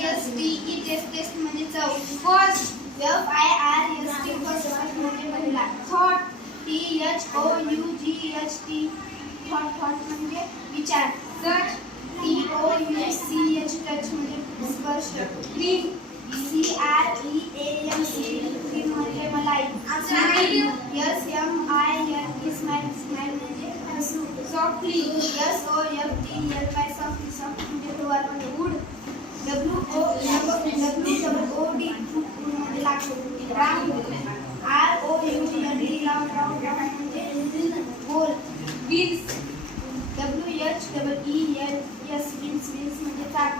FIRSTE taste म्हणजे चव. First FIRST first म्हणजे पहिला. थॉट THOUGHT थॉट म्हणजे विचार. टच TOUCH टच म्हणजे स्पर्श. क्रीम CREAM म्हणजे मलाई. SMILE स्माइल म्हणजे हसू. सॉफ्टली SOFTLY सॉफ्ट म्हणजे हळूवारपणे. वूड WOOD म्हणजे लाकूड. राऊंड ROUND राऊंड म्हणजे गोल. व्हील्स WHEELS व्हील्स म्हणजे चाक.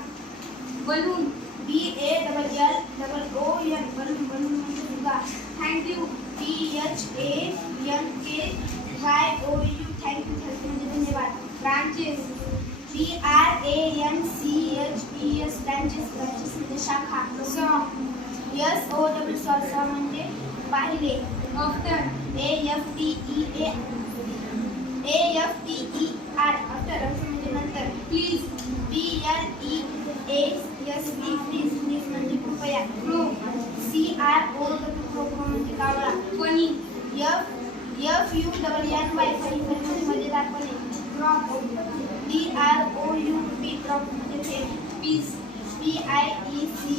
बलून BALLON बलून म्हणजे फुगा. थँक्यू THANKYOU थँक्यू म्हणजे धन्यवाद. ब्रांचेस BRANCHES ब्रांचेस म्हणजे शाखा. सॉन्ग SOW म्हणजे पाहिले. आफ्टर AFTER आफ्टर म्हणजे नंतर. प्लीज प्लीज म्हणजे कृपया. क्रो CROW म्हणजे कावळा. फनी FUNNY फनी म्हणजे मजेदारपणे. ड्रॉप DROUP ड्रॉप म्हणजे थेंब. Piece PIECE